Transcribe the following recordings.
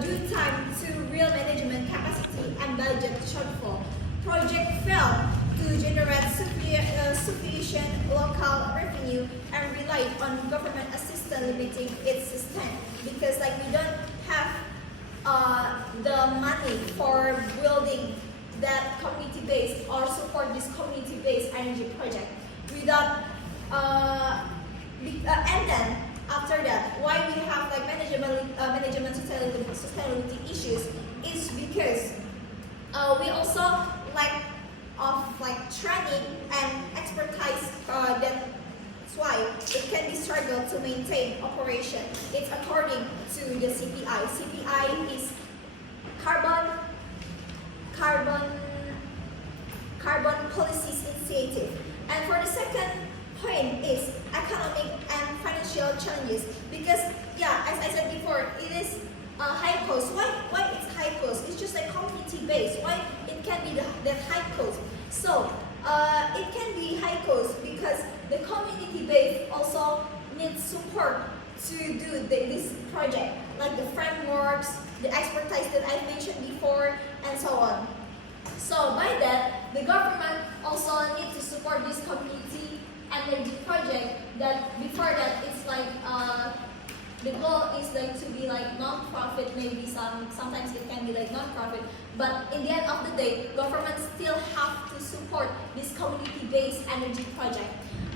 due time to real management capacity and budget shortfall. Project failed to generate sufficient local revenue and relied on government assistance limiting its sustain because we don't have the money for building that community-based or support this community-based energy project without and then after that, why we have management sustainability issues is because we also lack of training and expertise. That's why it can be struggle to maintain operation. It's according to the CPI. CPI is carbon policies initiative. And for the second point is economic and financial challenges because as I said before, it is high cost. Why it's high cost? It's just community based. Why it can be that high cost? So it can be high cost because the community based also needs support to do this project, like the frameworks, the expertise that I mentioned before, and so on. So by that, the government also needs to support this community energy project. That before that, it's the goal is to be non-profit. Maybe sometimes it can be non-profit, but in the end of the day, government still have to support this community-based energy project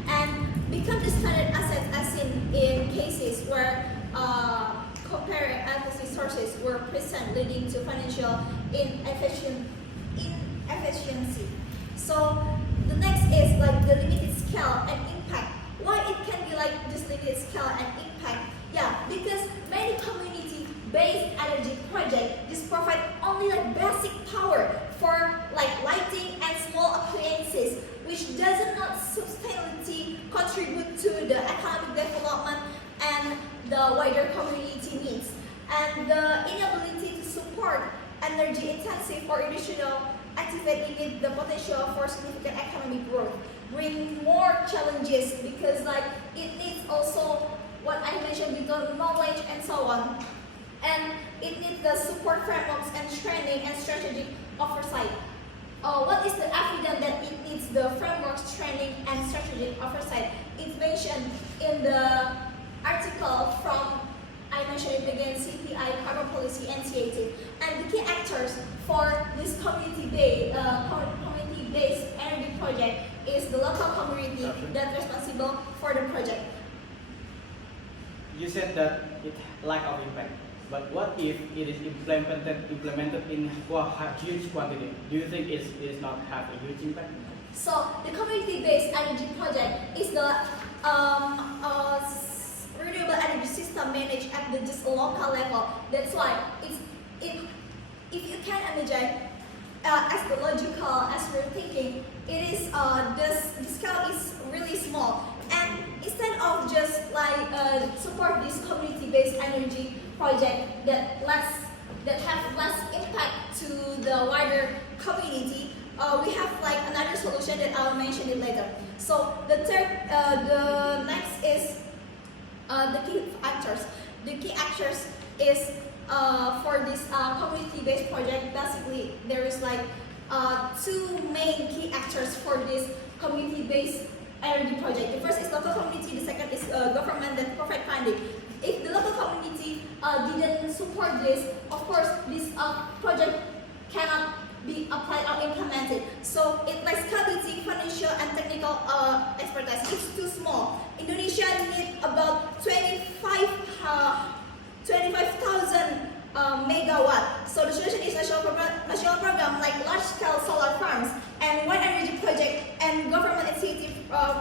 and become the standard asset as in cases where comparing resources were present, leading to financial inefficiency. So the next is the limited scale and impact. Why it can be this limited scale and impact? Because many community-based energy projects just provide only basic power for lighting and small appliances, which does not substantially contribute to the economic development and the wider community needs. And the inability to support energy-intensive or industrial activity limit the potential for significant economic growth, bring more challenges because it needs also what I mentioned before, knowledge and so on, and it needs the support frameworks and training and strategic oversight. What is the evidence that it needs the frameworks, training and strategic oversight? It's mentioned in the article from, I mentioned it again, CPI, Carbon Policy Initiative, and the key actors for this community-based energy project is the local community that's responsible for the project. You said that it lack of impact, but what if it is implemented in huge quantity? Do you think it is not have a huge impact? So the community-based energy project is the renewable energy system managed at the just local level. That's why if you can imagine as the logical as we're thinking, it is the scale is really small, and instead of just support this community-based energy project that have less impact to the wider community, we have another solution that I'll mention it later. So the next is the key actors. The key actors is for this community-based project. Basically, there is two main key actors for this community-based energy project. The first is local community. The second is government that provide funding. If the local community didn't support this, of course, this project cannot be applied or implemented. So it lacks scalability, financial and technical expertise. It's too small. Indonesia needs about 25,000 megawatt. So the solution is national program like large-scale solar farms and wind energy project, and government initiative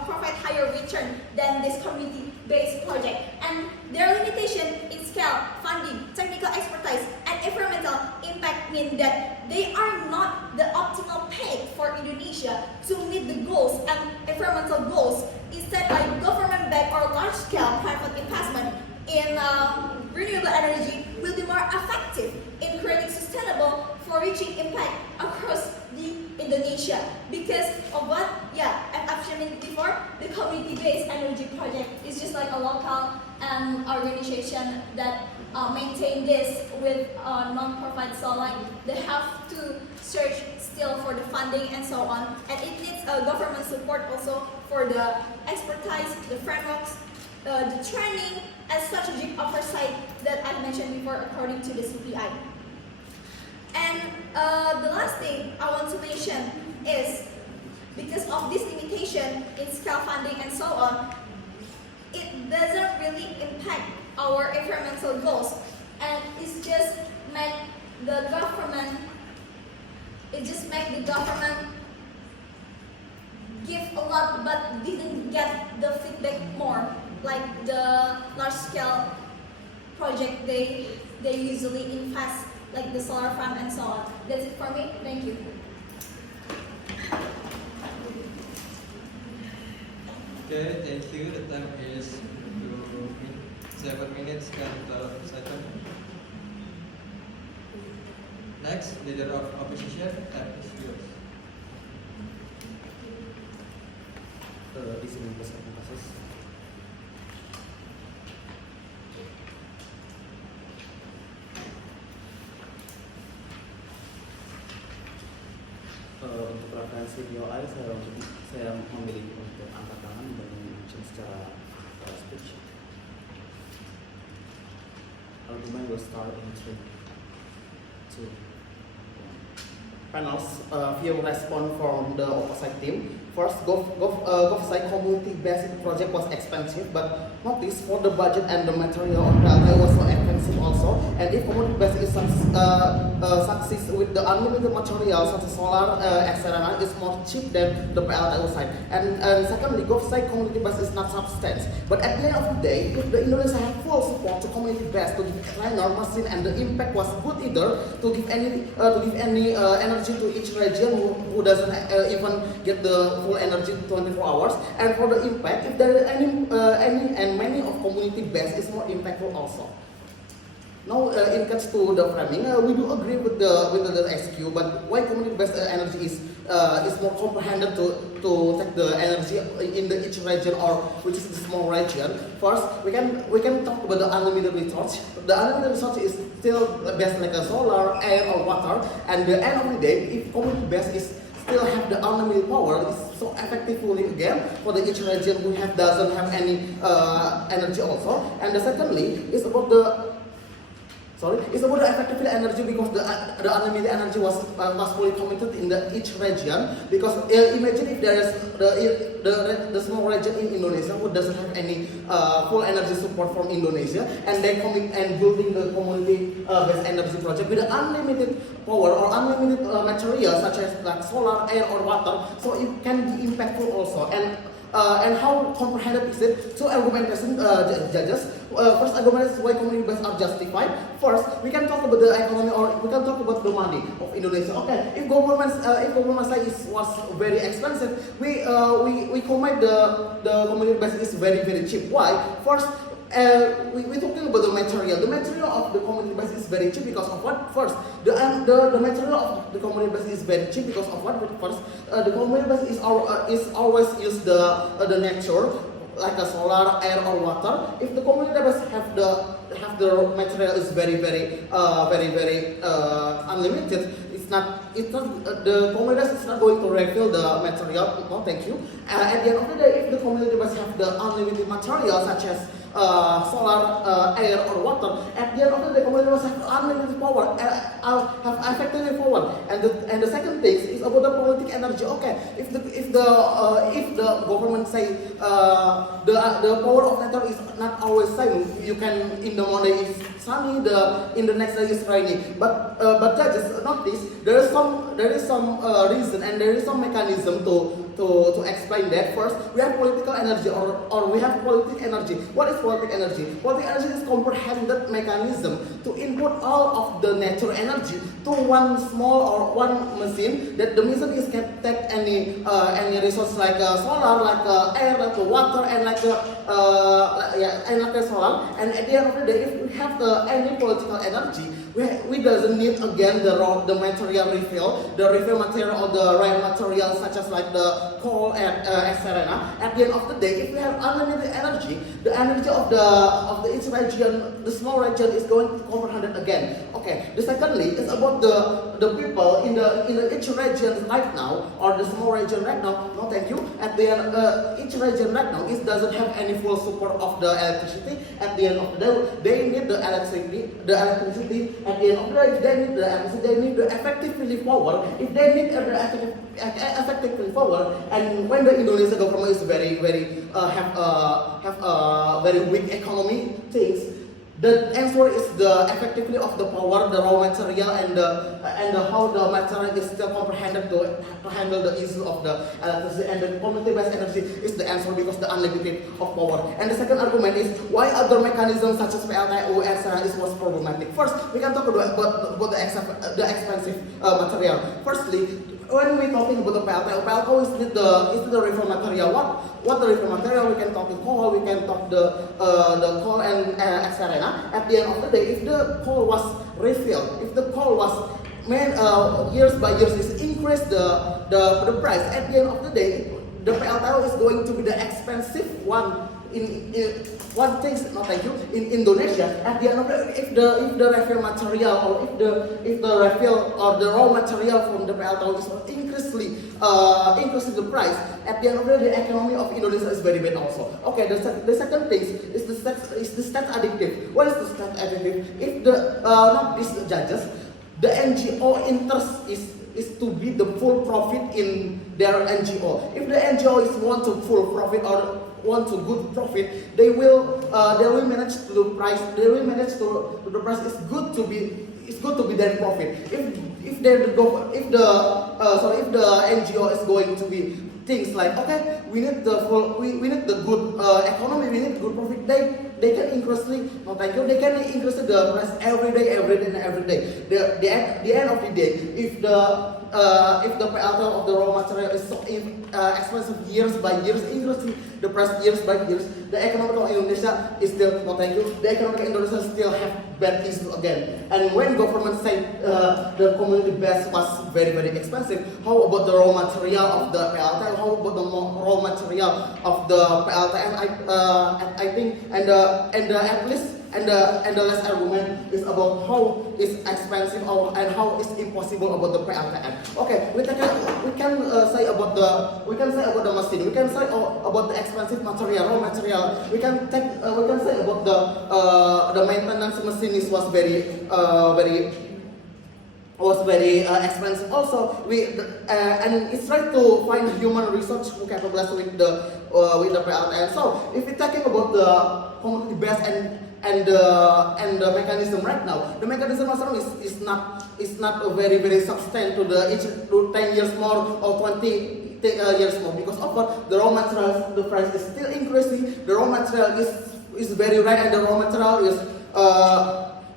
provide higher return than this community-based project. And their limitation in scale, funding, technical expertise, and environmental impact mean that they are not the optimal path for Indonesia to meet the goals and environmental goals. Instead, government-backed or large-scale private investment in renewable energy will be more effective in creating sustainable far-reaching impact across the Indonesia. Because of what? As I've mentioned before, the community-based energy project is just a local organization that maintain this with non-profit. So like they have to search still for the funding and so on, and it needs government support also for the expertise, the frameworks, the training, and strategic oversight that I mentioned before according to the CPI. And the last thing I want to mention is, because of this limitation in scale funding and so on, it doesn't really impact our environmental goals, and it's just make the government give a lot but didn't get the feedback more, like the large scale project they usually invest, like the solar farm and so on. That's it for me. Thank you. Okay, thank you. The time is 7 minutes and 12 seconds. Next, leader of opposition, time is yours. Di sini kasus. Untuk referensi DOI saya memilih untuk angkat tangan dan mention secara speech. Argument will start in 3, 2, 1. Panels, few response from the opposite team. First, GovSci community-based project was expensive, but notice for the budget and the material on PLT was so expensive also. And if community-based is succeeds with the unlimited material such as solar, etc., is more cheap than the PLT side. And secondly, GovSci community-based is not substance. But at the end of the day, if the Indonesia have full support to community-based to give trainer, machine, and the impact was good either to give any energy to each region who doesn't even get the full energy 24 hours, and for the impact, if there are any and many of community based is more impactful also. Now, in regards to the framing, we do agree with the SQ, but why community based energy is more comprehended to take the energy in the each region or which is the small region. First, we can talk about the unlimited resource. The unlimited resource is still based like a solar, air, or water, and the end of the day, if community based is still have the unlimited power, it's so effectively again for the each region who doesn't have any energy also. And the secondly is about the effective energy, because the unlimited energy was fully committed in each region. Because imagine if there is the small region in Indonesia who doesn't have any full energy support from Indonesia, and they coming and building the community based energy project with unlimited power or unlimited material such as like solar, air, or water, so it can be impactful also. And how comprehensive is it? Two argumentation judges. First argument is why community based are justified. First, we can talk about the economy, or we can talk about the money of Indonesia. Okay, if government say it was very expensive, we comment the community based is very cheap. Why? First, we're talking about the material. The material of the community base is very cheap because of what? First, the material of the community base is very cheap because of what? First, the community base is always use the nature like a solar, air, or water. If the community base have the material is very unlimited, the community is not going to refill the material. No, thank you. At the end of the day, if the community base have the unlimited material such as solar, air, or water, at the end of the day, community base have unlimited power, have effectively power. And the second thing is about the politic energy. Okay, if the government say the power of nature is not always same, you can in the morning is sunny, in the next day is rainy. But judges notice there is some reason and there is some mechanism to explain that. First, we have political energy or we have politic energy. What is politic energy? Politic energy is comprehended mechanism to input all of the natural energy to one small or one machine, that the machine is can take any resource like solar, like air, like water, and like solar. And at the end of the day, if we have any political energy, we doesn't need again the material refill, the refill material or the raw material such as like the coal and etc. At the end of the day, if we have unlimited energy, the energy of each region, the small region is going to comprehend it again. Okay. The secondly is about the people in each region right now, or the small region right now. No, thank you. At the end, each region right now it doesn't have any full support of the electricity. At the end of the day, they need the electricity. At the end of the day, if they need the electricity, they need the effectively power. If they need the effectively power, and when the Indonesian government is very have a very weak economy things, the answer is the effectively of the power, the raw material, and how the material is still comprehended to handle the issue of the electricity, and the community-based energy is the answer because the unlimited of power. And the second argument is why other mechanisms such as PLTU, etc. is was problematic. First, we can talk about the expensive material. Firstly, when we're talking about the PLTU is the refill material. What the refill material? We can talk the coal, we can talk the coal and etc. At the end of the day, if the coal was refilled, if the coal was made years by years, is increase the price. At the end of the day, the PLTU is going to be the expensive one in one thing. No, thank you. In Indonesia, at the end of the day, if the refill material or if the refill or the raw material from the PLTU is increasing the price, at the end of the day, the economy of Indonesia is very bad also. Okay, the second thing is the state addictive. What is the state addictive? If the not these judges, the NGO interest is to be the full profit in their NGO. If the NGO is want to full profit or want to good profit, they will manage to the price. They will manage to the price is good to be their profit. If the NGO is going to be things like, okay, we need the good economy, we need good profit. They can increase they can increase the price every day. The end of the day, if the PLTU of the raw material is so expensive years by years, increasing the price years by years, the economy of Indonesia is still the economy of Indonesia still have bad issues again. And when government say the community base was very expensive, how about the raw material of the PLTU? How about the raw material of the PLTU? I think and at least and the last argument is about how is expensive and how is impossible about the PLTU. Okay, we can say about the machine. We can say about the expensive material, raw material. We can say about the maintenance machine was very expensive. Also, and it's right to find human resource who capable with the PLTU. So, if we're talking about the community base and the mechanism right now, the mechanism also is not a very substantial to 10 years more or 20 years more, because of what the raw materials, the price is still increasing. The raw material is very rare, and the raw material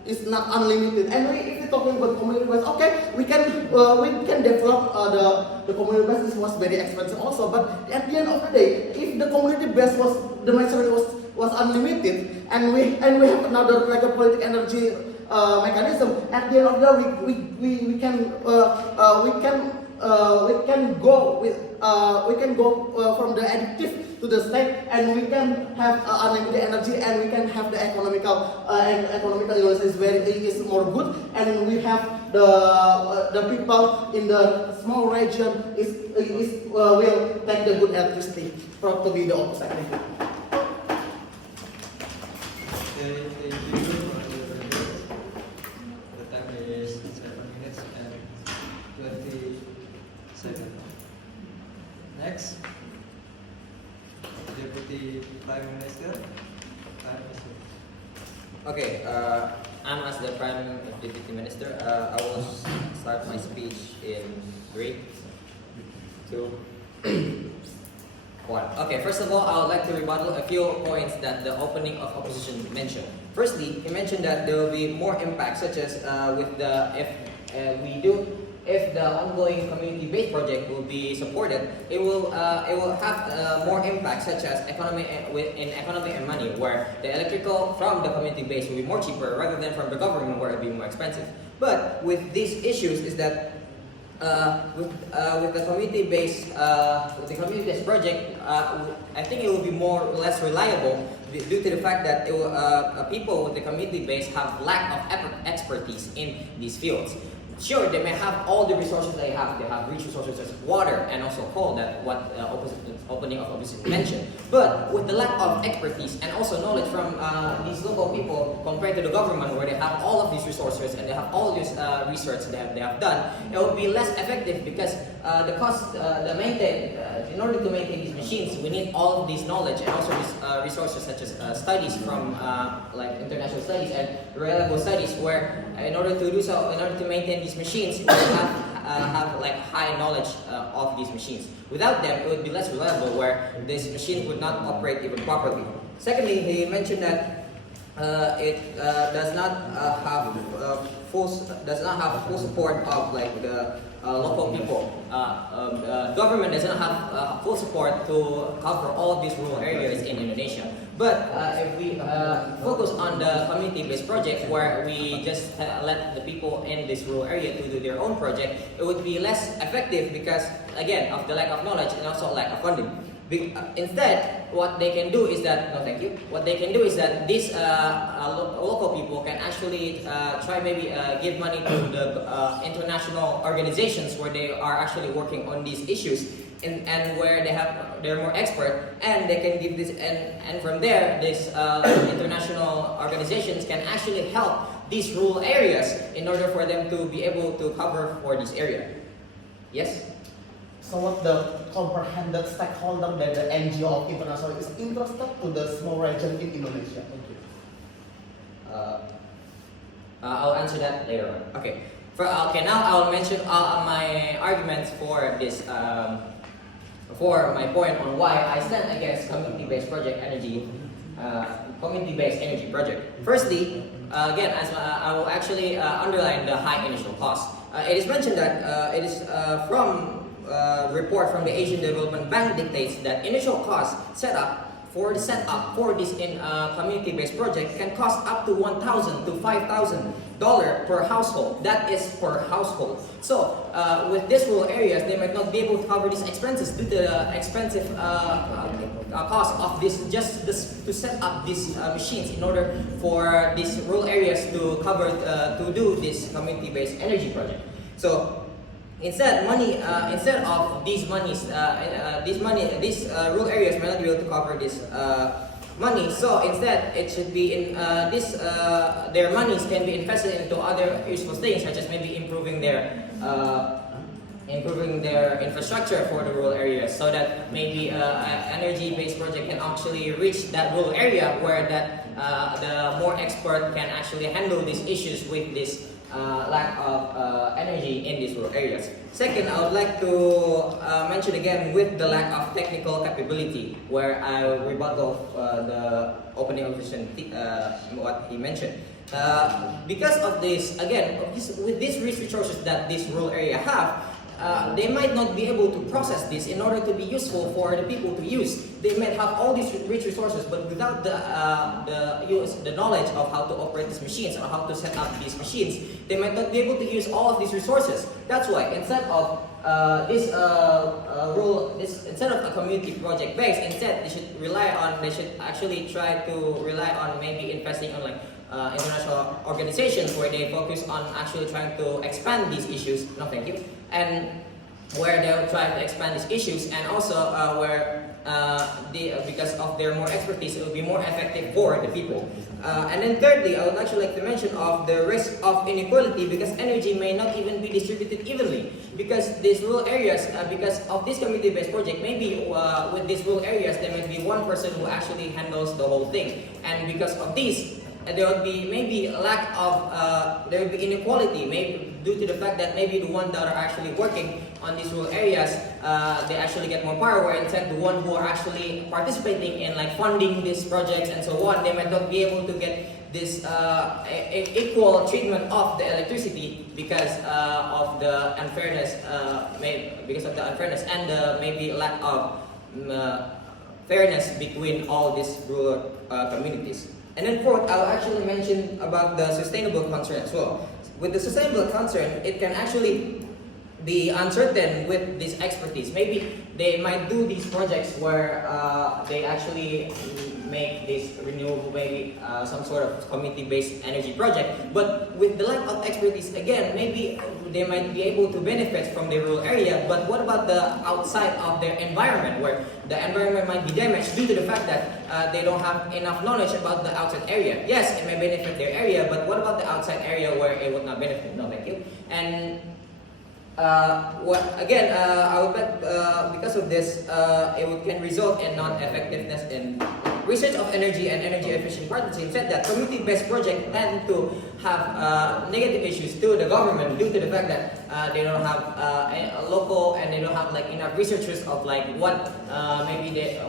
is not unlimited. And if we're talking about community base, okay, we can develop the community base. This was very expensive also, but at the end of the day, if the community base the material was unlimited, and we have another like a political energy mechanism, at the end of the day, we can go from the addictive to the state, and we can have unlimited energy, and we can have the economical Indonesia is more good, and we have the people in the small region will take the good electricity to be the opposite. Okay, thank you for the present. The time is 7 minutes and 20 seconds. Next, Deputy Prime Minister. Time is yours. Okay, I'm as the Prime Deputy Minister. I will start my speech in 3, 2, 1. Okay, first of all, I would like to rebuttal a few points that the opening of opposition mentioned. Firstly, he mentioned that there will be more impacts, such as if the ongoing community-based project will be supported, it will have more impacts, such as economy and money, where the electrical from the community base will be more cheaper rather than from the government, where it will be more expensive. But with these issues is that with the community-based project, I think it will be more or less reliable due to the fact that it will, people with the community base have lack of expertise in these fields. Sure, they may have all the resources they have. They have rich resources such as water and also coal, that what opening of opposite mentioned. But with the lack of expertise and also knowledge from these local people compared to the government, where they have all of these resources and they have all this research that they have done, it will be less effective because the cost, in order to maintain these machines, we need all of this knowledge and also these resources such as studies from like international studies and reliable studies, where in order to do so, in order to maintain these machines, we have like high knowledge of these machines. Without them, it would be less reliable, where this machine would not operate even properly. Secondly, he mentioned that it does not have full support of like the local people. Government does not have full support to cover all these rural areas in Indonesia. But if we focus on the community-based project, where we just let the people in this rural area to do their own project, it would be less effective because, again, of the lack of knowledge and also lack of funding. Instead, what they can do is that, no thank you, what they can do is that these local people can actually try maybe give money to the international organizations where they are actually working on these issues, and where they're more expert, and they can give this, and from there, these international organizations can actually help these rural areas in order for them to be able to cover for this area. Yes? So what the comprehended stakeholder that the NGO of international is interested to the small region in Indonesia? Thank you. I'll answer that later on. Okay. Okay, now I'll mention my arguments for this, for my point on why I stand against community-based energy project. Firstly, again, as I will actually underline the high initial cost. It is mentioned that it is from report from the Asian Development Bank dictates that initial cost setup for this community-based project can cost up to $1,000 to $5,000 per household. That is per household. So with these rural areas, they might not be able to cover these expenses due to the expensive cost of to set up these machines in order for these rural areas to cover to do this community-based energy project. So instead of these rural areas may not be able to cover this money. So instead, it should be in their monies can be invested into other useful things, such as maybe improving their infrastructure for the rural areas, so that maybe energy-based project can actually reach that rural area where the more expert can actually handle these issues with this lack of energy in these rural areas. Second, I would like to mention again with the lack of technical capability, where I will rebuttal the opening opposition what he mentioned. Because of this, again, with these resources that this rural area have, they might not be able to process this in order to be useful for the people to use. They might have all these rich resources, but without the knowledge of how to operate these machines or how to set up these machines, they might not be able to use all of these resources. That's why instead of instead of a community project base, instead they should actually try to rely on maybe investing on like international organizations where they focus on actually trying to expand these issues. No, thank you. And where they'll try to expand these issues, and also where because of their more expertise, it will be more effective for the people. And then thirdly, I would actually like to mention of the risk of inequality, because energy may not even be distributed evenly. Because these rural areas, because of this community-based project, maybe with these rural areas, there might be one person who actually handles the whole thing. And because of this, there would be maybe a lack of, there would be inequality, maybe due to the fact that maybe the ones that are actually working on these rural areas, they actually get more power, where instead the ones who are actually participating in like funding these projects and so on, they might not be able to get this equal treatment of the electricity because of the unfairness, and maybe lack of fairness between all these rural communities. And then fourth, I'll actually mention about the sustainable concern as well. With the sustainable concern, it can actually be uncertain with this expertise. Maybe they might do these projects where they actually make this renewable, maybe some sort of community-based energy project. But with the lack of expertise, again, maybe they might be able to benefit from the rural area. But what about the outside of their environment, where the environment might be damaged due to the fact that they don't have enough knowledge about the outside area? Yes, it may benefit their area, but what about the outside area where it would not benefit? No, thank you. And I would bet because of this, can result in non-effectiveness in research of energy and energy efficient practices. Said that community-based projects tend to have negative issues to the government due to the fact that they don't have a local, and they don't have like enough researchers of like what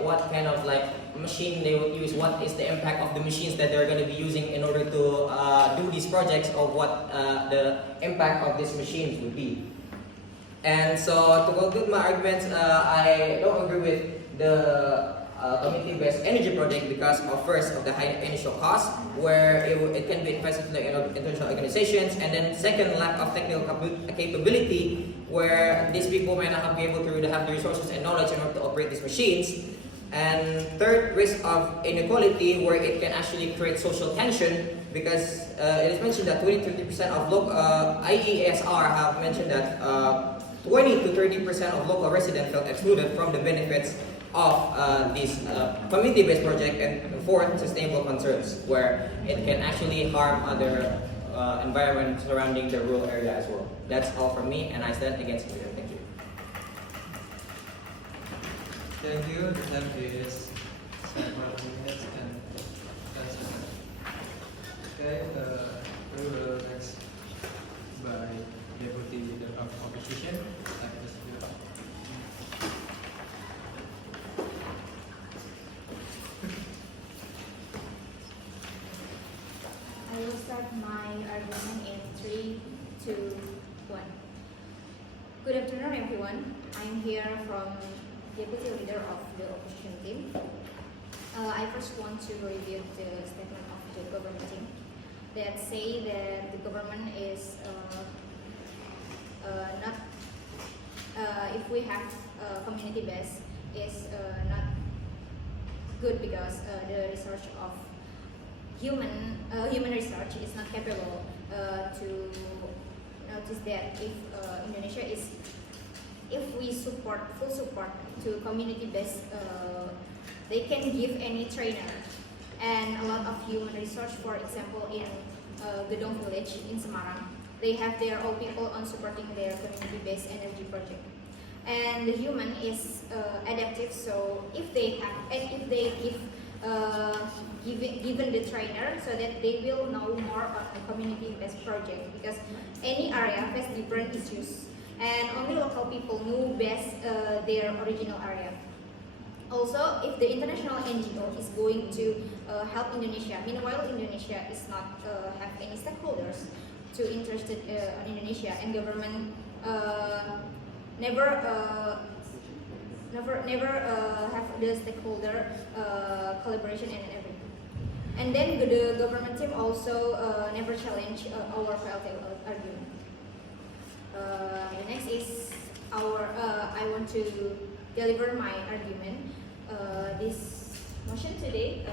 what kind of like machine they would use, what is the impact of the machines that they're going to be using in order to do these projects, or what the impact of these machines would be. And so to conclude my arguments, I don't agree with the community-based energy project because of first of the high initial cost, where it can be invested in international organizations, and then second, lack of technical capability, where these people might not be able to really have the resources and knowledge in order to operate these machines. And third, risk of inequality, where it can actually create social tension, because it is mentioned that 20-30% of local IESR have mentioned that 20 to 30% of local residents felt excluded from the benefits of this community-based project. And fourth, sustainable concerns, where it can actually harm other environment surrounding the rural area as well. That's all from me, and I stand against it. Thank you. Thank you. The time is 7 minutes and 10 seconds. Okay, we will next by Deputy Leader of Opposition. I will start my argument in 3, 2, 1. Good afternoon, everyone. I'm here from Deputy Leader of the Opposition team. I first want to review the statement of the government team that say that the government is not, if we have community base, is not good because the research of human research is not capable to notice that if Indonesia is, if we full support to community based, they can give any trainer and a lot of human research. For example, in Gedong village in Semarang, they have their own people on supporting their community based energy project. And the human is adaptive, so if they give given the trainer, so that they will know more on the community-based project, because any area has different issues, and only local people know best their original area. Also, if the international NGO is going to help Indonesia, meanwhile Indonesia is not have any stakeholders to interested in Indonesia, and government never have the stakeholder collaboration and everything. And then the government team also never challenge our PLT argument. The next is our, I want to deliver my argument. This motion today,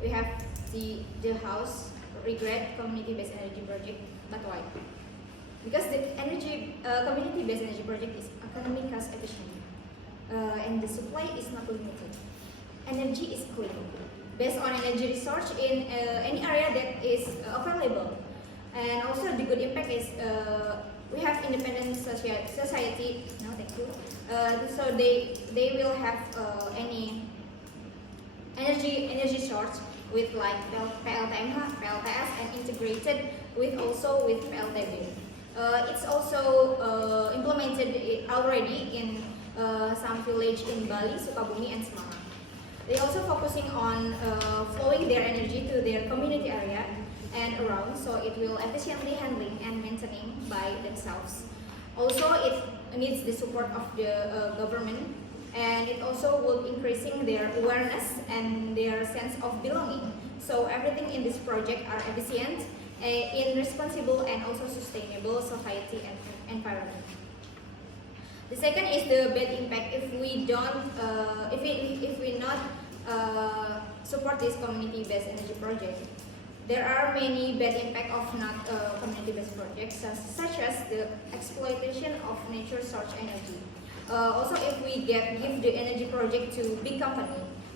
we have the House regret community-based energy project, but why? Because the energy community-based energy project is economic cost efficient, and the supply is not limited. Energy is clean, based on energy research in any area that is available. And also the good impact is we have independent society. No, thank you. So they will have any energy source with like PLTMH, PLTS, and integrated with also with PLTB. It's also implemented already in some village in Bali, Sukabumi, and Semarang. They also focusing on flowing their energy to their community area and around, so it will efficiently handling and maintaining by themselves. Also, it needs the support of the government, and it also will increasing their awareness and their sense of belonging. So everything in this project are efficient, in responsible and also sustainable society and environment. The second is the bad impact if we don't, if we not support this community-based energy project. There are many bad impact of not community-based projects, such as the exploitation of nature source energy. Also, if we give the energy project to big company,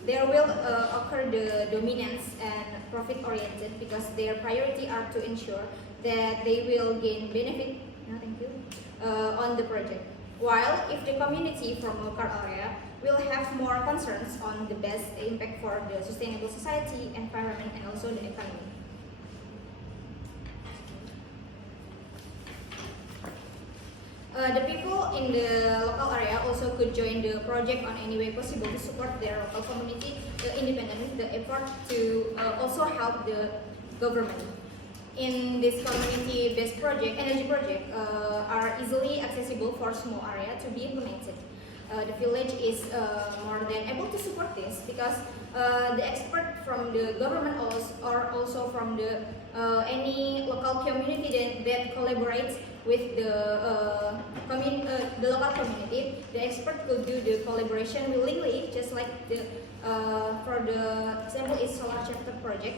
there will occur the dominance and profit-oriented because their priority are to ensure that they will gain benefit. No, thank you. On the project. While if the community from local area will have more concerns on the best impact for the sustainable society, environment, and also the economy. The people in the local area also could join the project on any way possible to support their local community independently. The effort to also help the government in this community-based project, energy project, are easily accessible for small area to be implemented. The village is more than able to support this because the expert from the government or also from the any local community that collaborates with the local community. The expert could do the collaboration willingly, just like the for the example is solar chapter project,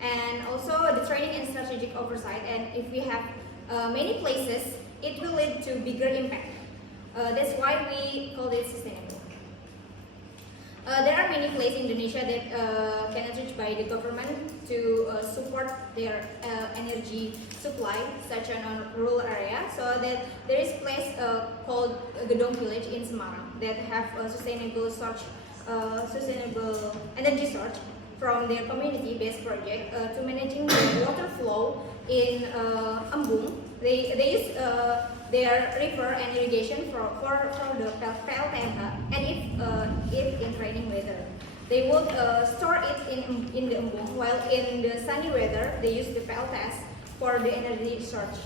and also the training and strategic oversight. And if we have many places, it will lead to bigger impact. That's why we call it sustainable. There are many places in Indonesia that cannot reach by the government to support their energy supply, such as on rural area. So that there is a place called Gedong Village in Semarang that have a sustainable energy source from their community-based project to managing the water flow in Embung. They use their river and irrigation for the PLTMH, and if in raining weather, they would store it in the Embung, while in the sunny weather they use the PLTS for the energy source.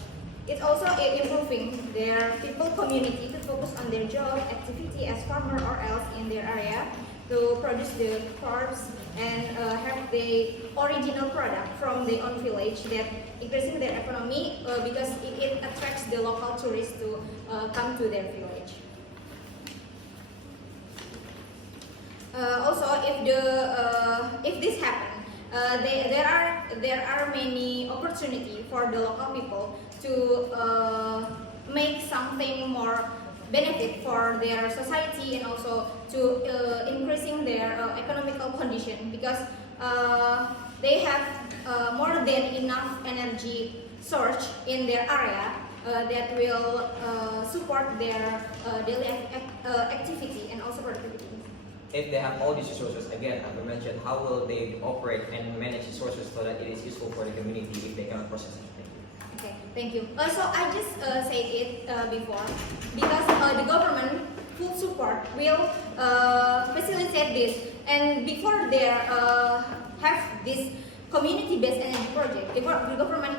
It's also improving their people community to focus on their job activity as farmer or else in their area to produce the crops and have the original product from their own village, that increasing their economy because it attracts the local tourists to come to their village. Also, if this happens, there are many opportunity for the local people to make something more benefit for their society and also to increasing their economical condition, because they have more than enough energy source in their area that will support their daily activity and also productivity. If they have all these resources, again, as I mentioned, how will they operate and manage resources so that it is useful for the community if they cannot process it? Okay, thank you. So I just said it before, because the government full support will facilitate this, and before they have this community-based energy project, the government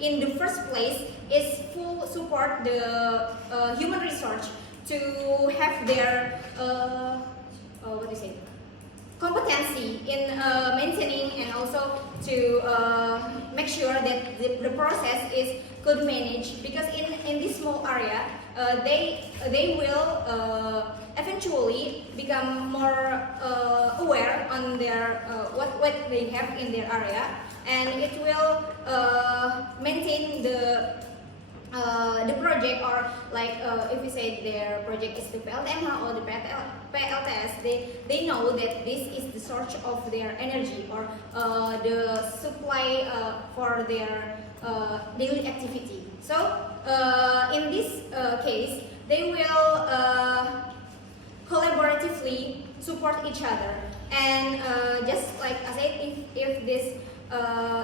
in the first place is full support the human resource to have their competency in maintaining and also to make sure that the process is good managed, because in this small area they will eventually become more aware on their what they have in their area, and it will maintain the project, or like if we say their project is the PLTMH or the PLTS, they know that this is the source of their energy or the supply for their daily activity. So in this case, they will collaboratively support each other, and just like I said, if this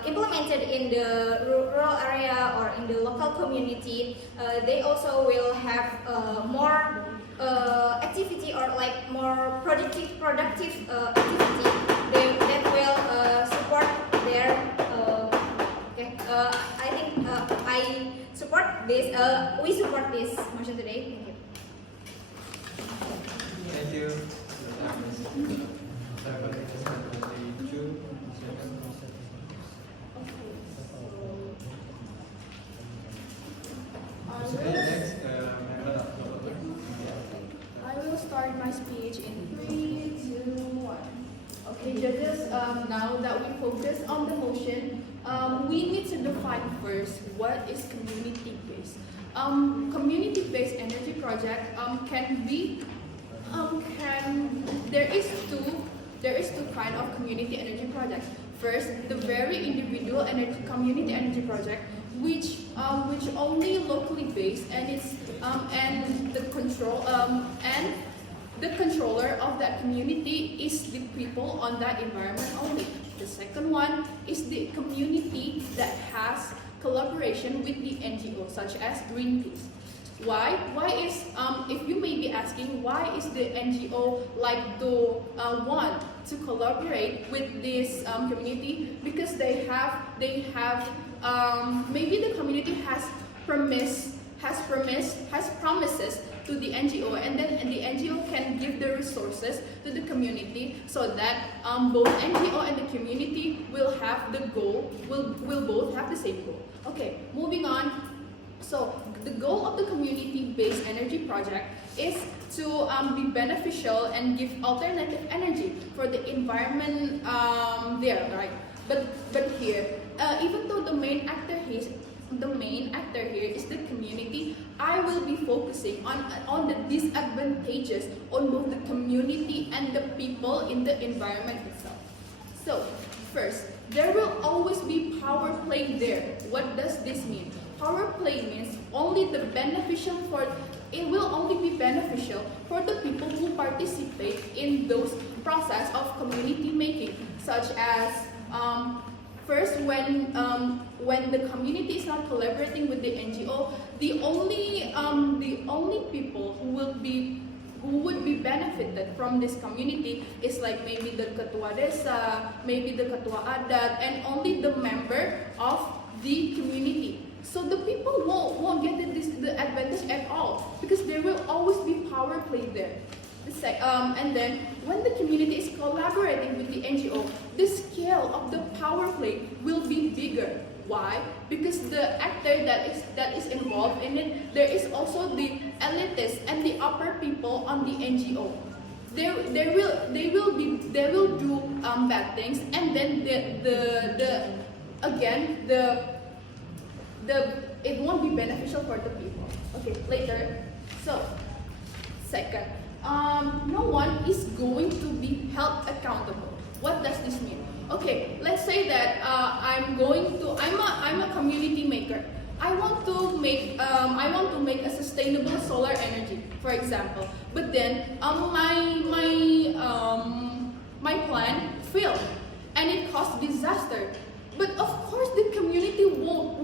implemented in the rural area or in the local community, they also will have more activity, or like more productive activity that will support their okay. I think I support this, we support this motion today. Thank you. Thank you. Okay, next, member of the speech in 3, 2, 1. Okay, judges, now that we focus on the motion, we need to define first what is community-based. Community-based energy project can be there is two kind of community energy projects. First, the very individual community energy project, which only locally based, and it's and the controller of that community is the people on that environment only. The second one is the community that has collaboration with the NGO, such as Greenpeace. Why? Why is if you may be asking, why is the NGO like to want to collaborate with this community? Because they have maybe the community has promises to the NGO, and then the NGO can give the resources to the community so that both NGO and the community will have the goal, will both have the same goal. Okay, moving on. So the goal of the community-based energy project is to be beneficial and give alternative energy for the environment there, right? But here, even though the main actor here is the community, I will be focusing on the disadvantages on both the community and the people in the environment itself. So first, there will always be power play there. What does this mean? Power play means it will only be beneficial for the people who participate in those process of community making, such as first, when the community is not collaborating with the NGO, the only people who would be benefited from this community is like maybe the ketua desa, maybe the ketua adat, and only the member of the community. So the people won't get the advantage at all, because there will always be power play there. And then when the community is collaborating with the NGO, the scale of the power play will be bigger. Why? Because the actor that is involved in it, there is also the elitists and the upper people on the NGO. They will do bad things, and then it won't be beneficial for the people. Okay, later. So second, no one is going to be held accountable. What does this mean? Okay, let's say that I'm a community maker. I want to make a sustainable solar energy, for example. But then my plan failed, and it caused disaster. But of course, the community don't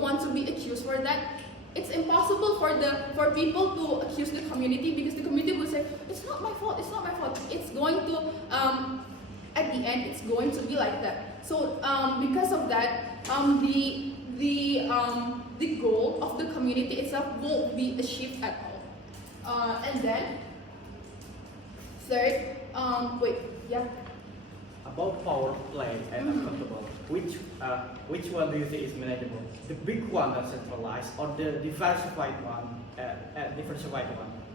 want to be accused for that. It's impossible for people to accuse the community, because the community will say, it's not my fault, it's not my fault. It's going to at the end, it's going to be like that. So because of that, the goal of the community itself won't be achieved at all. And then third, About power play and accountable, which one do you think is manageable? The big one that's centralized, or the diversified one?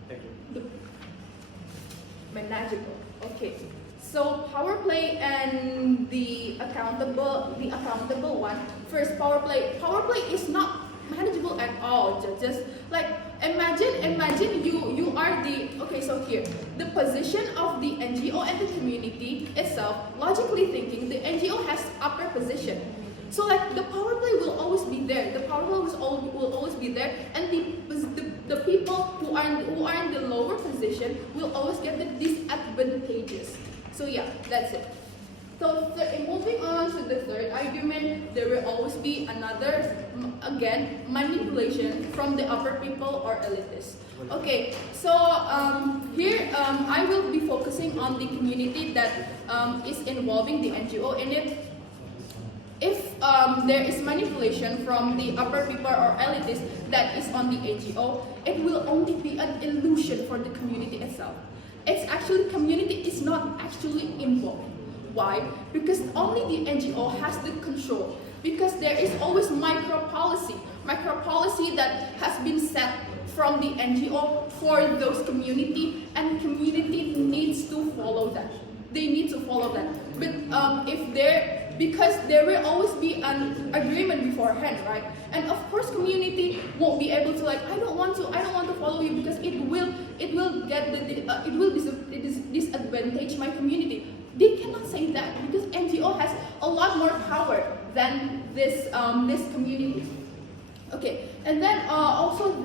Thank you. Manageable. Okay. So power play and the accountable one. First, power play. Power play is not manageable at all. Just like imagine you are so here the position of the NGO and the community itself. Logically thinking, the NGO has upper position. So like the power play will always be there. The power play will always be there, and the people who are in the lower position will always get the disadvantages. So yeah, that's it. So moving on to the third argument, there will always be another, again, manipulation from the upper people or elitists. Okay, so here I will be focusing on the community that is involving the NGO in it. If there is manipulation from the upper people or elitists that is on the NGO, it will only be an illusion for the community itself. It's actually, community is not actually involved. Why? Because only the NGO has the control. Because there is always micro policy. micro policy that has been set from the NGO for those community, and community needs to follow that. They need to follow that. But because there will always be an agreement beforehand, right? And of course, community won't be able to like, I don't want to follow you because it will disadvantage my community. They cannot say that because NGO has a lot more power than this community. Okay, and then also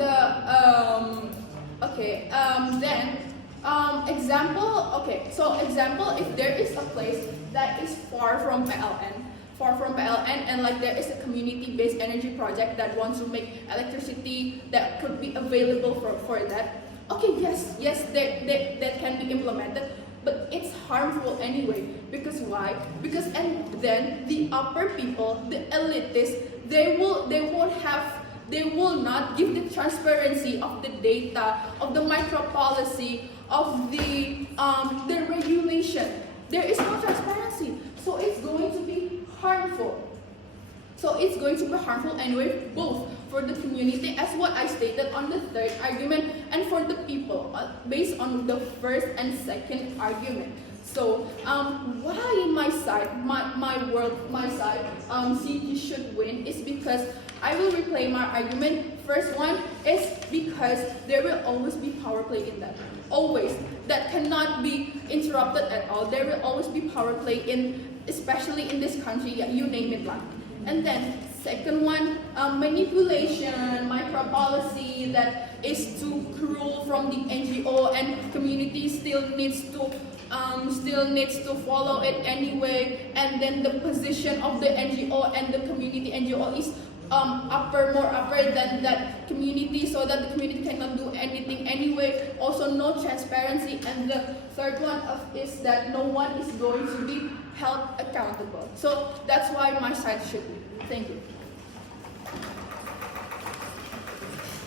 example, if there is a place that is far from PLN, and like there is a community-based energy project that wants to make electricity that could be available for that. Okay, yes, that can be implemented, but it's harmful anyway. Because why? Because and then the upper people, the elitists, they will not give the transparency of the data, of the micro policy, of the regulation. There is no transparency, so it's going to be harmful. So it's going to be harmful anyway, both for the community, as what I stated on the third argument, and for the people, based on the first and second argument. So why my side, CG should win is because I will replay my argument. First one is because there will always be power play in that. Always. That cannot be interrupted at all. There will always be power play especially in this country, you name it like. And then second one, manipulation, micro policy that is too cruel from the NGO, and community still needs to follow it anyway. And then the position of the NGO and the community NGO is more upper than that community, so that the community cannot do anything anyway. Also no transparency. And the third one is that no one is going to be held accountable. So that's why my side should be. Thank you.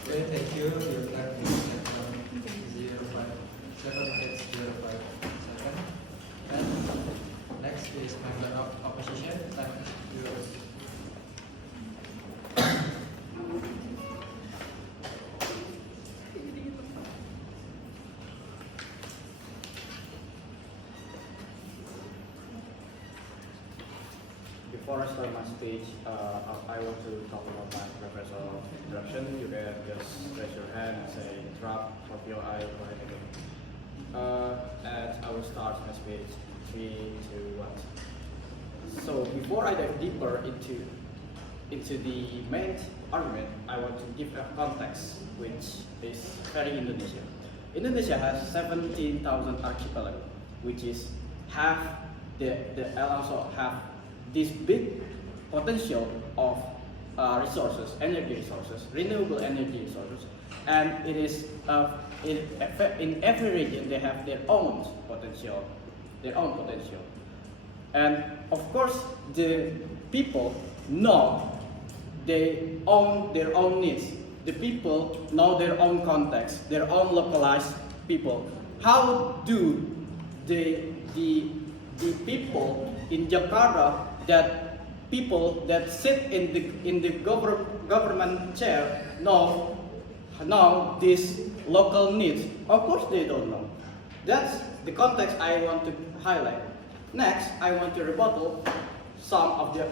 Okay, thank you. Your time is 7 minutes 05 seconds. And next is member of opposition. Time is yours. Before I start my speech, I want to talk about my professional introduction. You can just raise your hand and say drop of your eye or anything. And I will start my speech. 3, 2, 1. So before I dive deeper into the main argument, I want to give a context which is very Indonesia. Indonesia has 17,000 archipelago, which is half also have this big potential of energy resources, renewable energy resources, and it is in every region they have their own potential, and of course the people know they own their own needs. The people know their own context, their own localized people. How do the people in Jakarta, that people that sit in the government chair know these local needs? Of course they don't know. That's the context I want to highlight. Next, I want to rebuttal some of the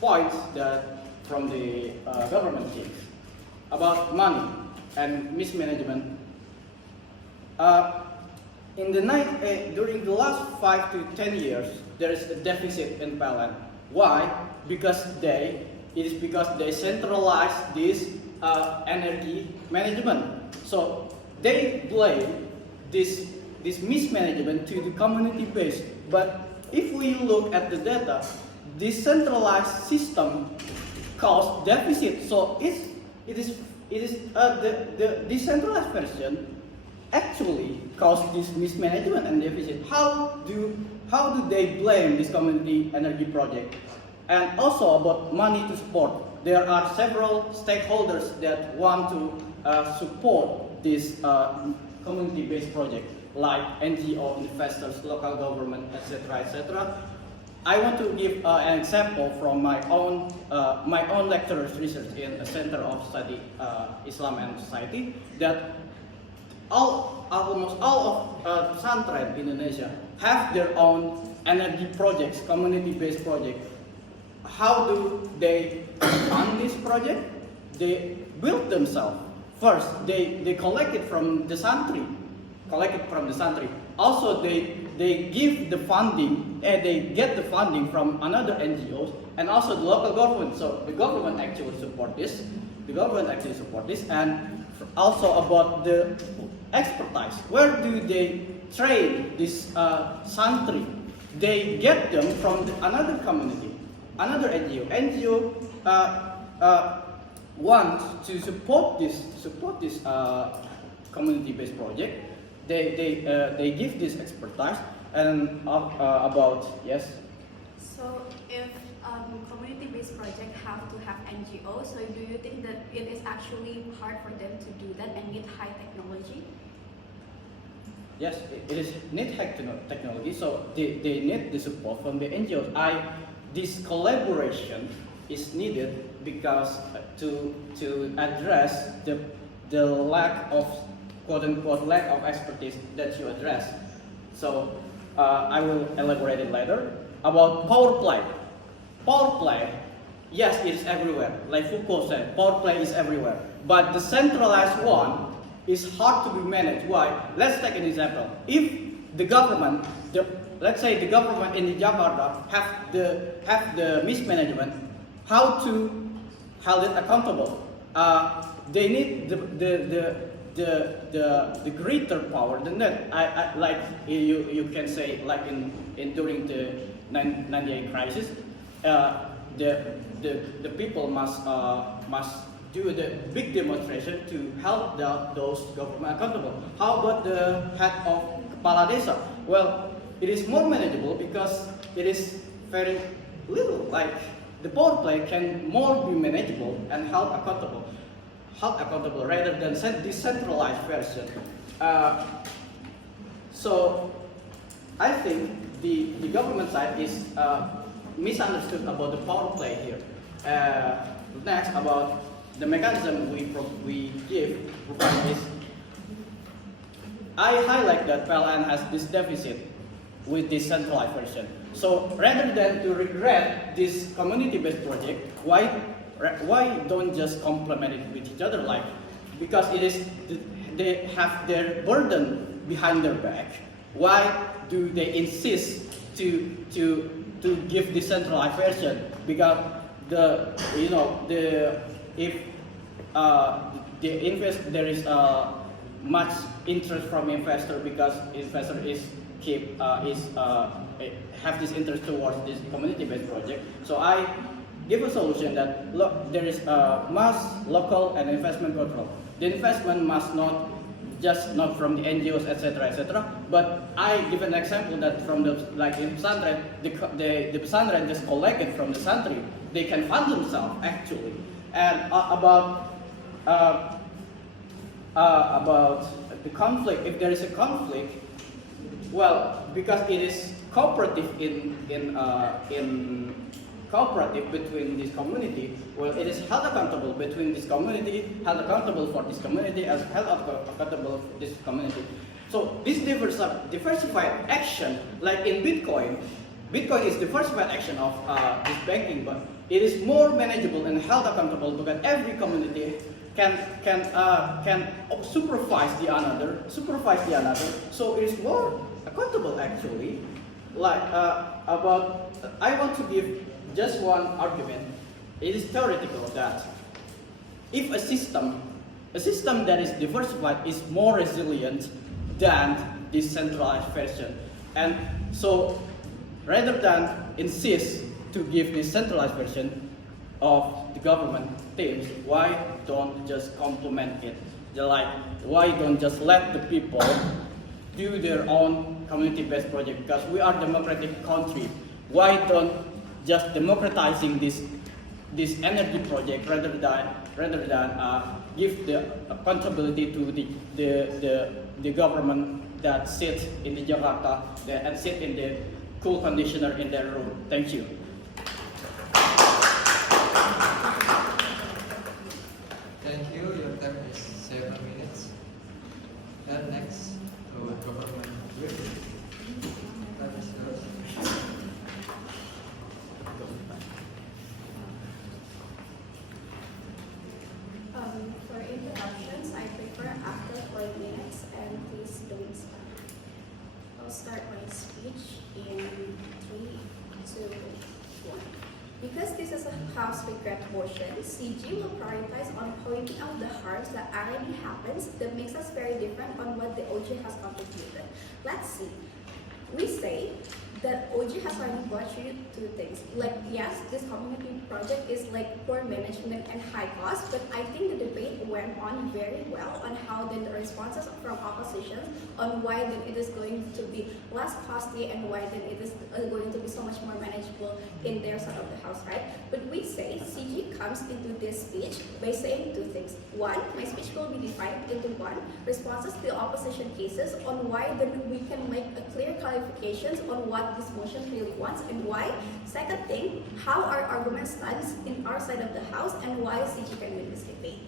points that from the government teams about money and mismanagement. During the last 5 to 10 years, there is a deficit in PLN. Why? Because they centralize this energy management. So they blame this mismanagement to the community base. But if we look at the data, this centralized system caused deficit. So the decentralized version actually caused this mismanagement and deficit. How do they blame this community energy project? And also about money to support. There are several stakeholders that want to support this community-based project, like NGO, investors, local government, etc., etc. I want to give an example from my own lecturer's research in the Center of Study Islam and Society, that almost all of pesantren in Indonesia have their own energy projects, community-based projects. How do they fund this project? They build themselves. First, they collect it from the santri. Also, they give the funding, they get the funding from another NGOs and also the local government. So the government actually support this. And also about the expertise. Where do they train this santri? They get them from another community, another NGO. Want to support this community-based project. They give this expertise and about yes. So if community-based project have to have NGO, so do you think that it is actually hard for them to do that and need high technology? Yes, it is need high technology. So they need the support from the NGOs. This collaboration is needed because to address the lack of quote-unquote lack of expertise that you address. So I will elaborate it later. About power play. Power play, yes, it is everywhere. Like Foucault said, power play is everywhere. But the centralized one is hard to be managed. Why? Let's take an example. If the government, let's say the government in Jakarta have the mismanagement, how to hold it accountable? They need the greater power than that. Like you can say, like in during the 98 crisis, the people must do the big demonstration to help those government accountable. How about the head of Kepala Desa? Well, it is more manageable because it is very little. Like the power play can more be manageable and held accountable rather than decentralized version. So I think the government side is misunderstood about the power play here. Next, about the mechanism we provide is, I highlight that PLN has this deficit with this centralized version. So rather than to regret this community-based project, why don't just complement it with each other? Like, because they have their burden behind their back. Why do they insist to give the centralized version? Because there is much interest from investor, because investor have this interest towards this community-based project. So I give a solution that look, there is mass, local, and investment control. The investment must not from the NGOs, etc., but I give an example that from the, like in pesantren, the pesantren just collected from the santri. They can fund themselves actually. And about the conflict, if there is a conflict, well, because it is cooperative cooperative between this community, well, it is held accountable between this community, held accountable for this community, as held accountable for this community. So this diversified action, like in Bitcoin is diversified action of this banking, but it is more manageable and held accountable because every community can supervise the another. So it is more accountable actually. Like I want to give just one argument. It is theoretical that if a system that is diversified is more resilient than this centralized version, and so rather than insist to give this centralized version of the government teams, why don't just complement it? Like, why don't just let the people do their own community-based project? Because we are democratic country. Why don't just democratizing this energy project rather than give the accountability to the government that sits in the Jakarta and sit in the cool conditioner in their room. Thank you. Thank you. Your time is 7 minutes. And next, government review. Time is yours. For introductions, I prefer after 40 minutes, and please don't stop. I'll start my speech in 3, 2, 1. Because this is a house regret portion, CG will prioritize on pointing out the harms that already happens that makes us very different on what the OG has contributed. Let's see. We say that OG has already brought you 2 things. Like, yes, this community project is like poor management and high cost, but I think the debate went on very well on how then the responses from opposition on why then it is going to be less costly and why then it is going to be so much more manageable in their side of the house, right? But we say CG comes into this speech by saying 2 things. One, my speech will be divided into 1, responses to opposition cases on why then we can make a clear clarifications on what this motion really wants and why. Second thing, how our argument stands in our side of the house and why CG can win this debate.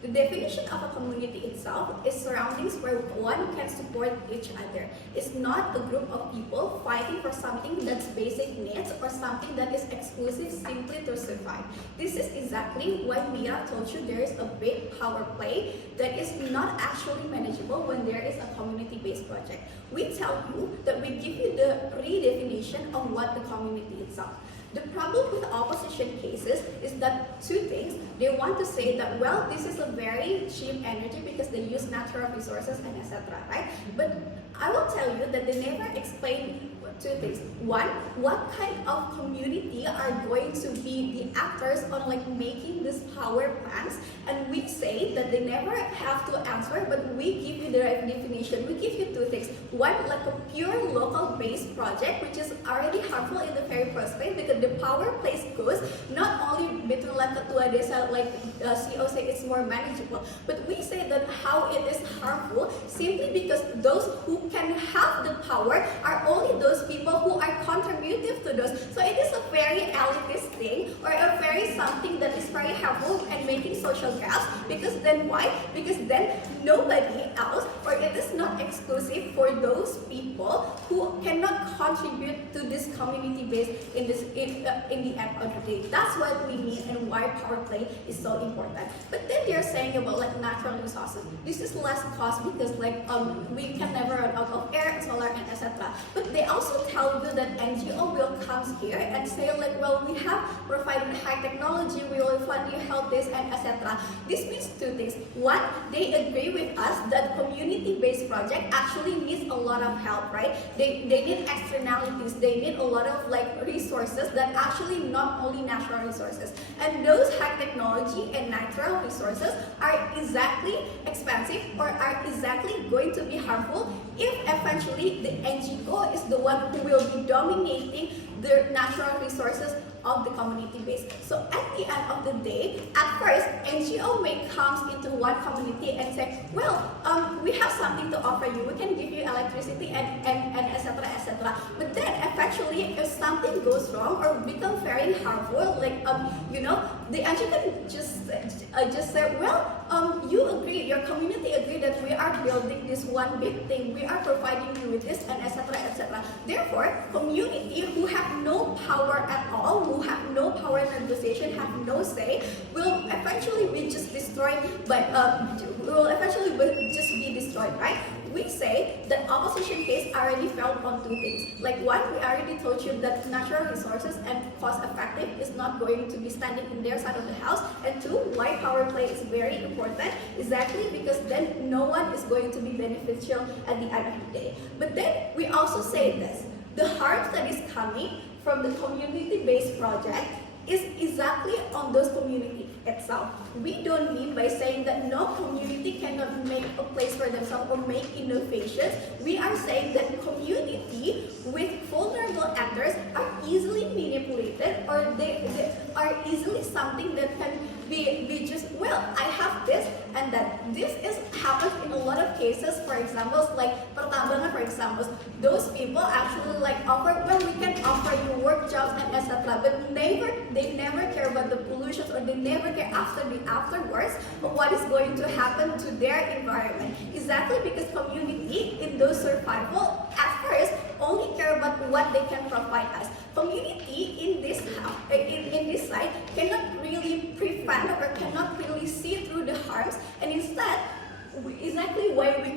The definition of a community itself is surroundings where one can support each other. It's not a group of people fighting for something that's basic needs or something that is exclusive simply to survive. This is exactly why Mia told you there is a big power play that is not actually manageable when there is a community-based project. We tell you that we give you the redefinition of what the community itself. The problem with opposition cases is that 2 things. They want to say that, well, this is a very cheap energy because they use natural resources and etc., right? But I will tell you that they never explain 2 things. One, what kind of community are going to be the actors on like making these power plants? And we say that they never have to answer, but we give you the right definition. We give you 2 things. One, like a pure local-based project, which is already harmful in the very first place because the power place goes not only between like Ketua Desa, like CEO say it's more manageable, but we say that how it is harmful simply because those who can have the power are only those people who are contributive to those. So it is a very elitist thing or a very something that is very helpful and making social gaps because then why? Because then nobody else or it is not exclusive for those people who cannot contribute to this community base in the end of the day. That's what we need and why power play is so important. But then they're saying about like natural resources. This is less cost because like we can never run out of air, solar and etc. But they also tell you that NGO will come here and say like, well, we have provided high technology, we will fund you help this and etc. This means 2 things. One, they agree with us that community-based project actually needs a lot of help, right? They need externalities, they need a lot of like resources that actually not only natural resources. And those high technology and natural resources are exactly expensive or are exactly going to be harmful if eventually the NGO is the one who will be dominating the natural resources of the community base. So at the end of the day, at first, NGO may come into one community and say, well, we have something to offer you. We can give you electricity and etc. etc. But then eventually, if something goes wrong or become very harmful, like the NGO can just say, well, you agree, your community agree that we are building this one big thing. We are providing you with this and etc. etc. Therefore, community who have no power at all, who have no power in negotiation, have no say, will eventually be just destroyed, but will eventually just be destroyed, right? We say that opposition case already felt on 2 things. Like 1, we already told you that natural resources and cost effective is not going to be standing in their side of the house. And 2, why power play is very important, exactly because then no one is going to be beneficial at the end of the day. But then we also say this, the harm that is coming from the community-based project is exactly on those community itself. We don't mean by saying that no community cannot make a place for themselves or make innovations. We are saying that community with vulnerable actors are easily manipulated or they are easily something that can be just, well, I have this and understand that this is happens in a lot of cases. For example, like pertambangan, for example, those people actually like offer, well, we can offer you work jobs and etc. But they never care about the pollution, or they never care afterwards of what is going to happen to their environment. Exactly because community in those survival at first only care about what they can provide us. Community in this side cannot really prevent or cannot really see through the harms, and instead exactly why we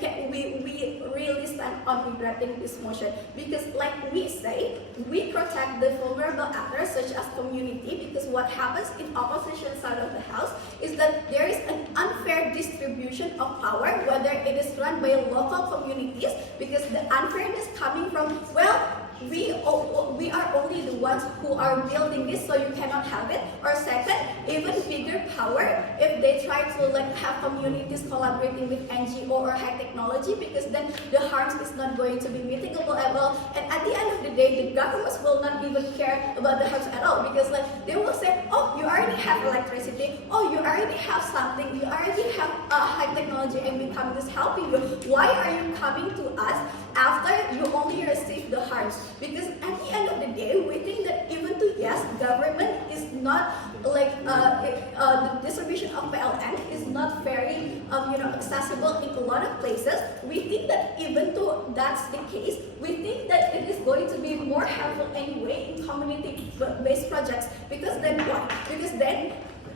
really stand on regretting this motion, because like we say, we protect the vulnerable actors such as community, because what happens in opposition side of the house is that there is an unfair distribution of power, whether it is run by local communities, because the unfairness coming from, well, we are only the ones who are building this, so you cannot have it. Or second, even bigger power if they try to like have communities collaborating with NGO or high technology, because then the harms is not going to be mitigable at all. And at the end of the day, the governments will not even care about the harms at all, because like they will say, oh, you already have electricity, oh, you already have something, you already have high technology, and become this helping you. Why are you coming to us after you only receive the harms? Because at the end of the day, we think that even though yes, government is not like the distribution of PLN is not very accessible in a lot of places. We think that even though that's the case, we think that it is going to be more helpful anyway in community-based projects. Because then what? Because then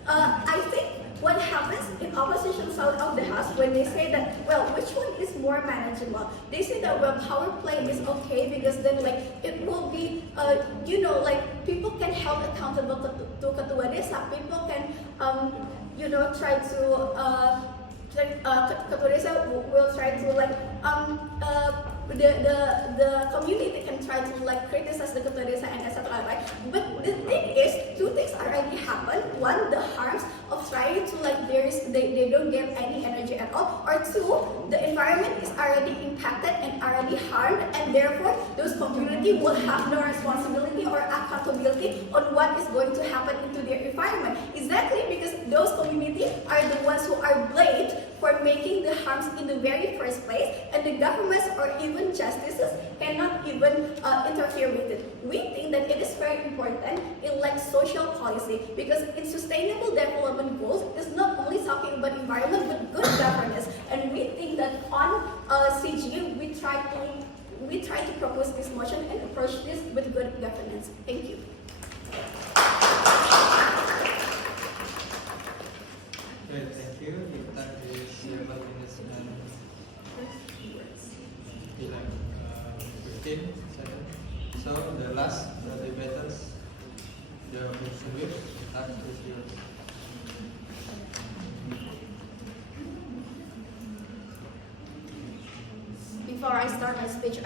I think what happens in opposition side of the house when they say that, well, which one is more manageable? They say that, well, power play is okay because then like it will be, like people can hold accountable to ketua desa. People can, try to, ketua desa will try to like, the community can try to like criticize the ketua desa and etc. Right? But the thing is, two things already happen. One, the harms of trying to like they don't get any energy at all. Or two, the environment is already impacted and already harmed, and therefore those community will have no responsibility or accountability on what is going to happen into their environment. Exactly because those communities are the ones who are blamed for making the harms in the very first place, and the governments or even justices cannot even interfere with it. We think that it is very important in like social policy, because in sustainable development goals is not only talking about environment but good governance, and we think that on CG we try to propose this motion and approach this with good governance. Thank you. Okay, thank you. The time is 11 minutes and 15 seconds. So the last debaters, the motion whip, the time is yours. Before I start my speech,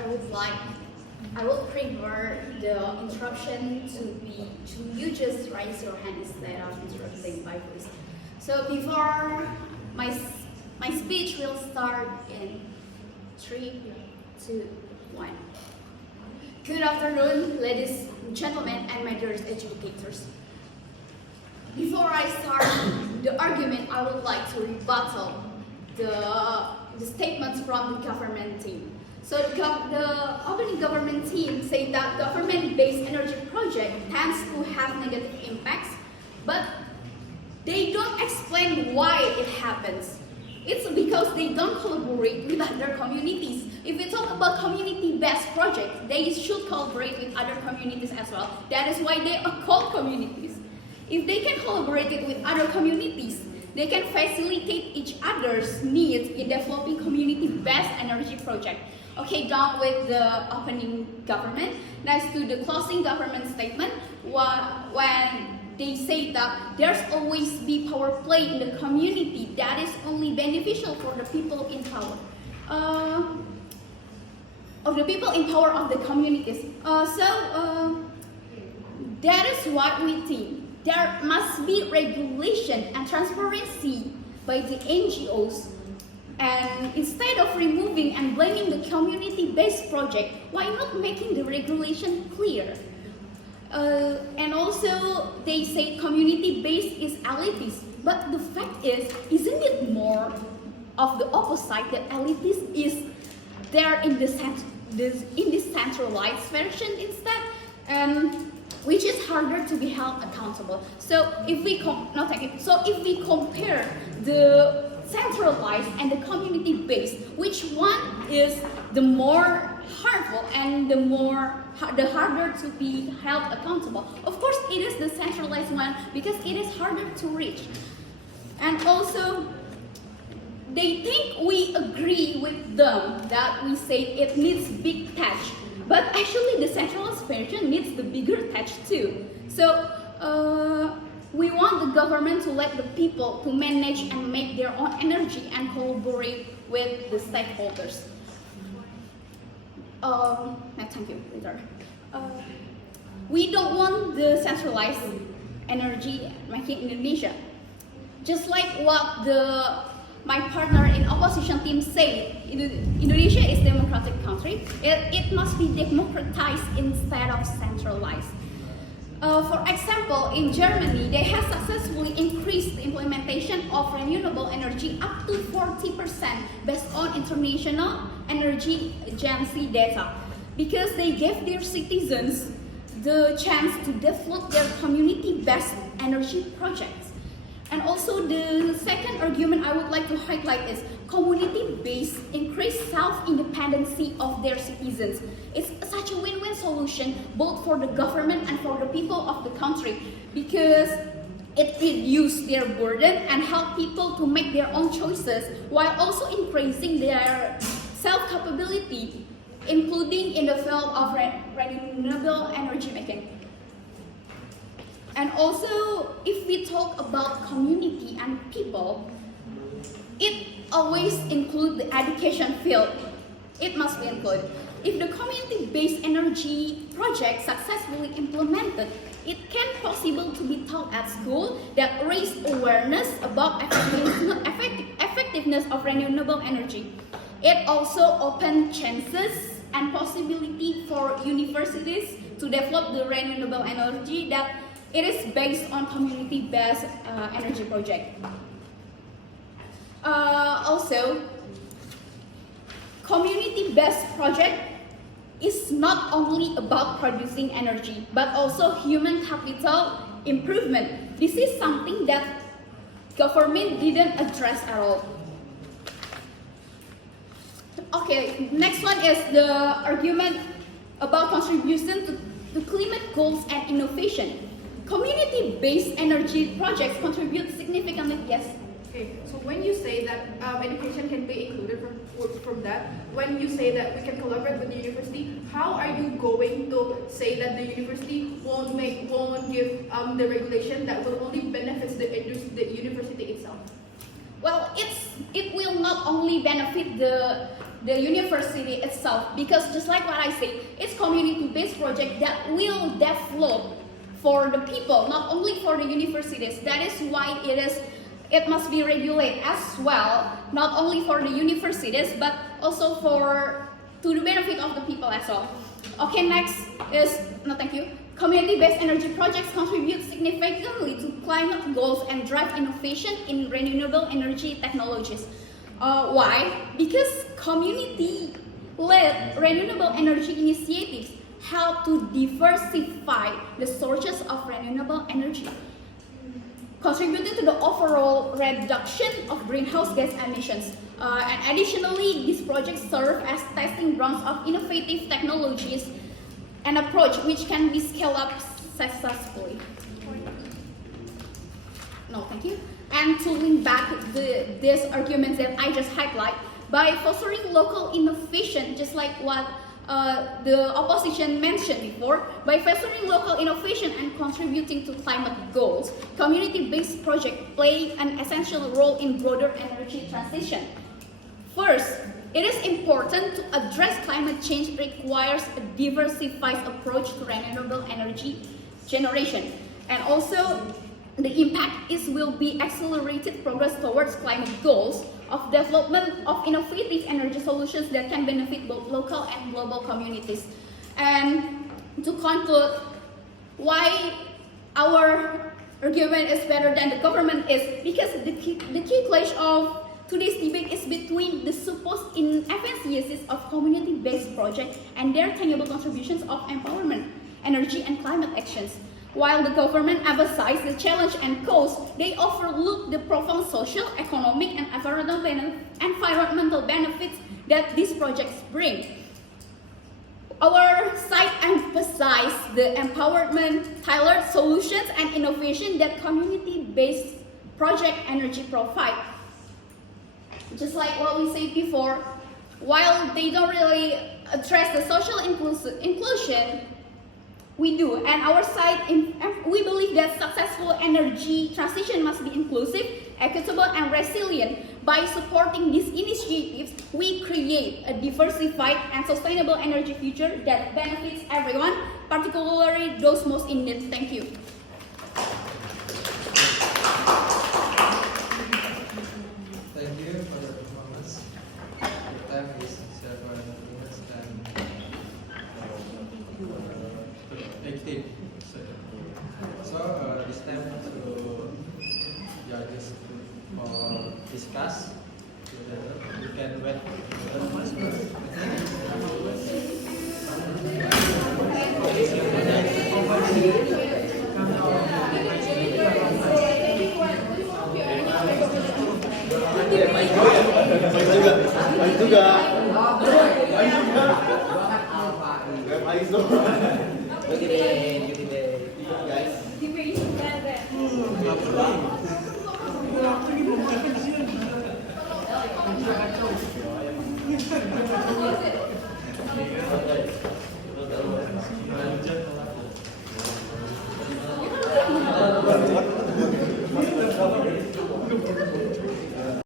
I will prefer the interruption to you just raise your hand instead of interrupting by voice. So before my speech will start in 3, 2, 1. Good afternoon, ladies and gentlemen, and my dearest educators. Before I start the argument, I would like to rebuttal the statements from the government team. So the opening government team say that government-based energy project tends to have negative impacts, but they don't explain why it happens. It's because they don't collaborate with other communities. If we talk about community-based projects, they should collaborate with other communities as well. That is why they are called communities. If they can collaborate with other communities, they can facilitate each other's needs in developing community-based energy project. Okay, done with the opening government. Next to the closing government statement, when they say that there's always be power play in the community that is only beneficial for the people in power. Of the people in power of the communities. That is what we think. There must be regulation and transparency by the NGOs. And instead of removing and blaming the community-based project, why not making the regulation clear? And also, they say community-based is elitist. But the fact is, isn't it more of the opposite that elitist is there in the centralized version instead, which is harder to be held accountable. So if we if we compare the centralized and the community-based, which one is the more harmful and the harder to be held accountable? Of course, it is the centralized one because it is harder to reach. And also, they think we agree with them that we say it needs big touch, but actually the centralized version needs the bigger touch too. So we want the government to let the people to manage and make their own energy and collaborate with the stakeholders. Thank you, later. We don't want the centralized energy making Indonesia. Just like what my partner in opposition team said, Indonesia is a democratic country. It must be democratized instead of centralized. For example, in Germany, they have successfully increased the implementation of renewable energy up to 40% based on International Energy Agency data, because they gave their citizens the chance to develop their community-based energy projects. And also the second argument I would like to highlight is community-based increased self-independency of their citizens. It's such a win-win solution both for the government and for the people of the country, because it reduces their burden and help people to make their own choices while also increasing their self-capability, including in the field of renewable energy making. And also, if we talk about community and people, it always includes the education field. It must be included. If the community-based energy project successfully implemented, it can possible to be taught at school that raise awareness about effectiveness of renewable energy. It also opens chances and possibility for universities to develop the renewable energy that it is based on community-based energy project. Also, community-based project is not only about producing energy, but also human capital improvement. This is something that government didn't address at all. Okay, next one is the argument about contribution to climate goals and innovation. Community-based energy projects contribute significantly, yes. Okay, so when you say that education can be included from that, when you say that we can collaborate with the university, how are you going to say that the university won't give the regulation that will only benefit the university itself? Well, it will not only benefit the university itself, because just like what I say, it's community-based project that will develop for the people, not only for the universities. That is why it must be regulated as well, not only for the universities, but also to the benefit of the people as well. Okay, next is, community-based energy projects contribute significantly to climate goals and drive innovation in renewable energy technologies. Why? Because community-led renewable energy initiatives help to diversify the sources of renewable energy, contributing to the overall reduction of greenhouse gas emissions. And additionally, these projects serve as testing grounds of innovative technologies and approach which can be scaled up successfully. No, thank you. And to link back these arguments that I just highlight, by fostering local innovation, just like what the opposition mentioned before, by fostering local innovation and contributing to climate goals, community-based projects play an essential role in broader energy transition. First, it is important to address climate change requires a diversified approach to renewable energy generation, and also the impact will be accelerated progress towards climate goals of development of innovative energy solutions that can benefit both local and global communities. And to conclude, why our argument is better than the government is, because the key clash of today's debate is between the supposed inefficiencies of community-based projects and their tangible contributions of empowerment, energy, and climate actions. While the government emphasizes the challenge and cost, they overlook the profound social, economic, and environmental benefits that these projects bring. Our side emphasizes the empowerment, tailored solutions, and innovation that community-based project energy provide. Just like what we said before, while they don't really address the social inclusion, we do. And our side, we believe that successful energy transition must be inclusive, equitable, and resilient. By supporting these initiatives, we create a diversified and sustainable energy future that benefits everyone, particularly those most in need. Thank you. Thank you for your performance. The time is 7 minutes and 18 seconds. So it's time to judges for discuss together. You can wait. Guys.